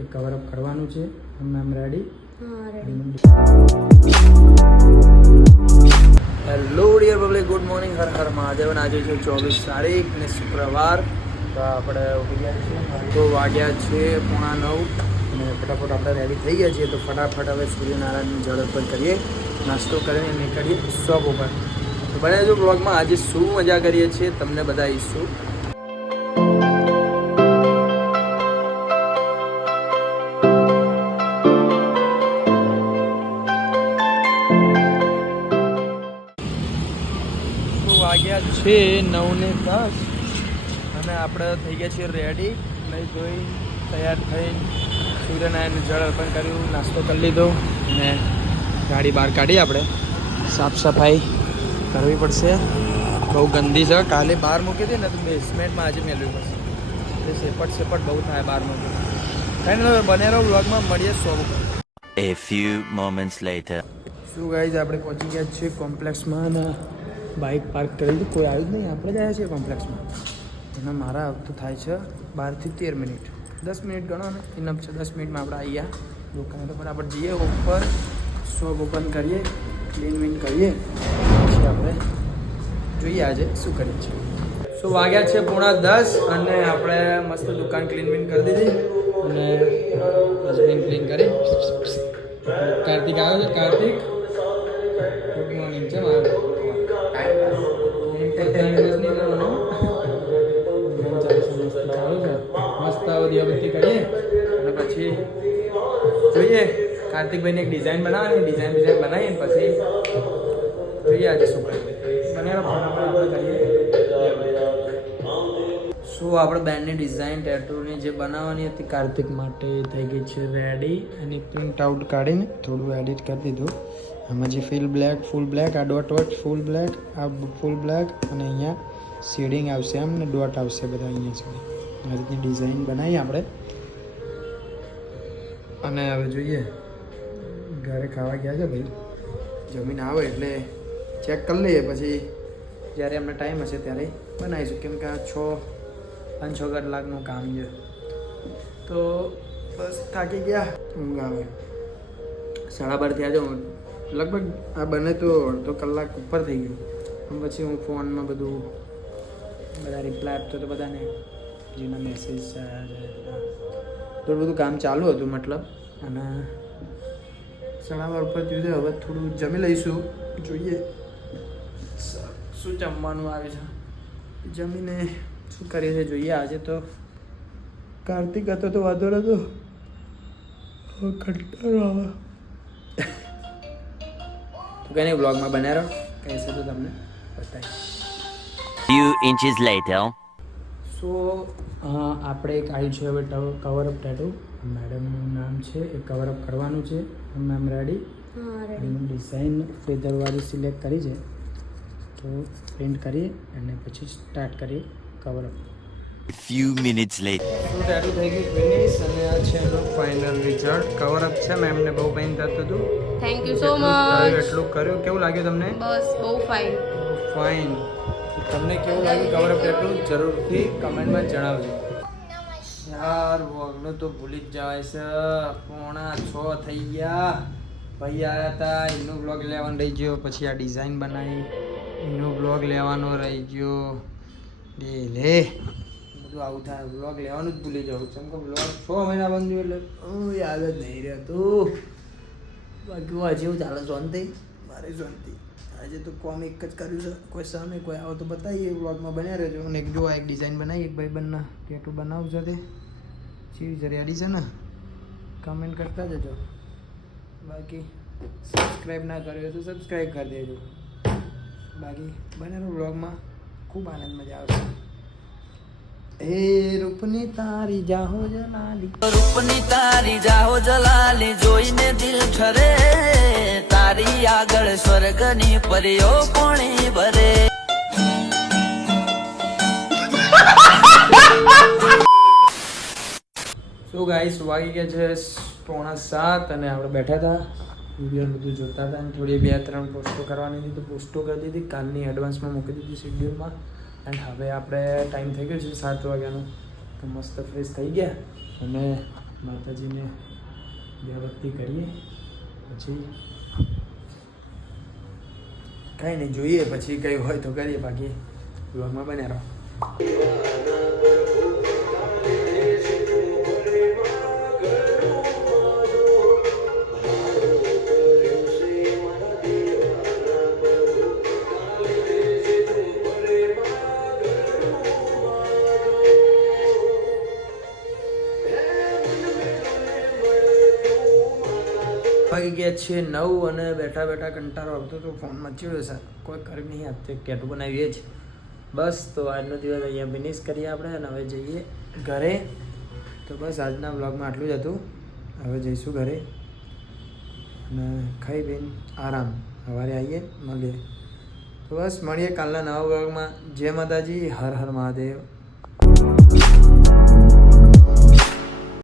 એક cover up કરવાનું છે. Ma'am ready? હા ready. Hello dear public, good morning. Har Har Mahadev. આજે છે 24 તારીખ ને શુક્રવાર. તો આપણે ઉઠી ગયા છીએ. તો વાગ્યા છે 8:45 અને ફટાફટ આપણે રેડી થઈ ગયા છીએ. તો ફટાફટ હવે સૂર્યનારાયણની જળ અર્પણ કરીએ, નાસ્તો કરીને નીકળીએ શોપ ઉપર. તો બને જો બ્લોગમાં આજે શું મજા કરીએ છીએ તમને બતાવીશું. વાગ્યા છે 9:10 અને આપણે થઈ ગયા છીએ રેડી. નહીં જોઈ તૈયાર થઈ સૂર્યનારાયણને જળ અર્પણ કર્યું, નાસ્તો કરી લીધો અને ગાડી બહાર કાઢી. આપણે સાફ સફાઈ કરવી પડશે, બહુ ગંદી છે. કાલે બહાર મૂકી હતી ને તો બેસમેન્ટમાં આજે મેળવી પડશે. એટલે સેપટ બહુ થાય બહાર મૂકી. કંઈ બને રહો બ્લોગમાં, મળીએ શોપ ઉપર. A few moments later. શું ગાઈઝ, આપણે પહોંચી ગયા છીએ કોમ્પ્લેક્સમાં અને બાઇક પાર્ક કરી દીધી. કોઈ આવ્યું જ નહીં, આપણે જ આવ્યા છીએ કોમ્પ્લેક્સમાં. અને મારા આવતું થાય છે 12 થી 13 મિનિટ. 10 મિનિટ ગણો ને ઇનફ છે. 10 મિનિટમાં આપણે આવી ગયા દુકાને. તો બરાબર જઈએ ઉપર, શોપ ઓપન કરીએ, ક્લીન વિન કરીએ, પછી આપણે જોઈએ આજે શું કરીએ છીએ. શું વાગ્યા છે 9:30 અને આપણે મસ્ત દુકાન ક્લીન વિન કરી દીધી અને ડસ્ટબિન ક્લીન કરી. કાર્તિક આવ્યો છે. કાર્તિક ગુડ મોર્નિંગ છે મારું. મસ્ત દિવાબત્તી કરીએ અને પછી જોઈએ કાર્તિકભાઈને એક ડિઝાઇન બનાવવાની. ડિઝાઇન બનાવીએ ને પછી જોઈએ આજે શું કરીએ. આપણે કરીએ શું આપણે બેન્ડની ડિઝાઇન ટેટુની જે બનાવવાની હતી કાર્તિક માટે થઈ ગઈ છે રેડી. એની પ્રિન્ટ આઉટ કાઢીને થોડું એડિટ કરી દીધું. આમાં જે ફૂલ બ્લેક આ ડોટ ફૂલ બ્લેક, આ ફૂલ બ્લેક અને અહીંયા શેડિંગ આવશે એમ ને ડોટ આવશે બધા અહીંયા સુધી. આ રીતની ડિઝાઇન બનાવી આપણે. અને હવે જોઈએ, ઘરે ખાવા ગયા છે ભાઈ. જમીન આવે એટલે ચેક કરી લઈએ, પછી જ્યારે અમને ટાઈમ હશે ત્યારે બનાવીશું. કેમ કે આ 5-6 કલાકનું કામ છે. તો બસ થાકી ગયા, ઊંઘ આવે. 12:30 થયા જાઉં લગભગ. આ બને તો અડધો કલાક ઉપર થઈ ગયું. પણ પછી હું ફોનમાં બધું બધા રિપ્લાય આપતો તો બધાને, જેના મેસેજ થોડું બધું કામ ચાલુ હતું મતલબ. અને 12:30 ઉપર થયું છે. હવે થોડું જમી લઈશું. જોઈએ શું જમવાનું આવે છે. જમીને શું કરીએ છીએ જોઈએ. આજે તો કાર્તિક હતો તો વાંધો નતો, કંટાળો આવે. તો કંઈ નહીં, બ્લોગમાં બન્યા રહો, કહેશે તો તમને બતાવીશ. Few inches later. સો આપણે એક આવ્યું છે હવે કવર અપ ટેટુ. મેડમનું નામ છે, એ કવર અપ કરવાનું છે. Ma'am ready? હા રેડી. એની ડિઝાઇન ફેદરવાળી સિલેક્ટ કરી છે. તો પ્રિન્ટ કરીએ અને પછી સ્ટાર્ટ કરીએ cover up. A few minutes later. તો ટેટુ થઈ ગયું ફિનિશ અને આ છે એનું ફાઇનલ રિઝલ્ટ. કવર અપ છે. મેમને બહુ પેઇન થતું હતું. થેન્ક યુ સો જેટલું મચ. કર્યું એટલું કર્યું. કેવું લાગ્યું તમને? બસ બહુ ફાઇન. ફાઇન. તમને કેવું લાગ્યું કવર અપ ટેટુ જરૂરથી કમેન્ટમાં જણાવજો. યાર વોગનું તો ભૂલી જ જવાય છે. 5:45 થઈ ગયા. ભાઈ આવ્યા હતા, એનો બ્લોગ લેવાનો રહી ગયો. પછી આ ડિઝાઇન બનાવી, એનો બ્લોગ લેવાનો રહી ગયો. લે બધું આવું થાય. બ્લોગ લેવાનું જ ભૂલી જાઉં. કેમ કે બ્લોગ 6 મહિના બંધ થયું એટલે યાદ જ નહીં રહેતું. બાકી આજે એવું ચાલે શાંતિ? મારે શાંતિ. આજે તો કોમ એક જ કર્યું છે. કોઈ સામે કોઈ આવો તો બતાવીએ, બ્લોગમાં બન્યા રહેજો. અને એક જો એક ડિઝાઇન બનાવી, એક ભાઈબંધના ટેટુ બનાવું છે તે ચીજ રેડી છે ને, કમેન્ટ કરતા જજો. બાકી સબસ્ક્રાઈબ ના કર્યો તો સબસ્ક્રાઈબ કરી દેજો. બાકી બન્યા બ્લોગમાં ખૂબ આનંદ મજા આવશે. હે રૂપની તારી જાહો જલાલી, રૂપની તારી જાહો જલાલી જોઈને દિલ ઠરે. તારી આગળ સ્વર્ગની પરીઓ કોણી ભરે. સો ગાઈસ વાગી ગયા છે 6:45 અને આપણે બેઠા હતા વિડીયો બધું જોતા હતા. અને થોડી 2-3 પોસ્ટો કરવાની હતી તો પોસ્ટો કરી દીધી. કાલની એડવાન્સમાં મૂકી દીધી શેડ્યુલમાં. એન્ડ હવે આપણે ટાઈમ થઈ ગયો છે 7 વાગ્યાનો. તો મસ્ત ફ્રેશ થઈ ગયા અને માતાજીને દેવભક્તિ કરીએ પછી કાંઈ નહીં જોઈએ પછી કંઈ હોય તો કરીએ બાકી વ્લોગમાં બન્યા રહો. વાગી ગયા છે 9 અને બેઠા બેઠા કંટાળો આવતો તો ફોનમાં ચીડ્યો સર કોઈ કરી નહીં આપતે કેટું બનાવીએ જ બસ. તો આજનો દિવસ અહીંયા ફિનિશ કરીએ આપણે અને હવે જઈએ ઘરે. તો બસ આજના બ્લોગમાં આટલું જ હતું. હવે જઈશું ઘરે અને ખાઈ પીને આરામ. સવારે આવીએ મળીએ. તો બસ મળીએ કાલના નવા બ્લોગમાં. જય માતાજી, હર હર મહાદેવ.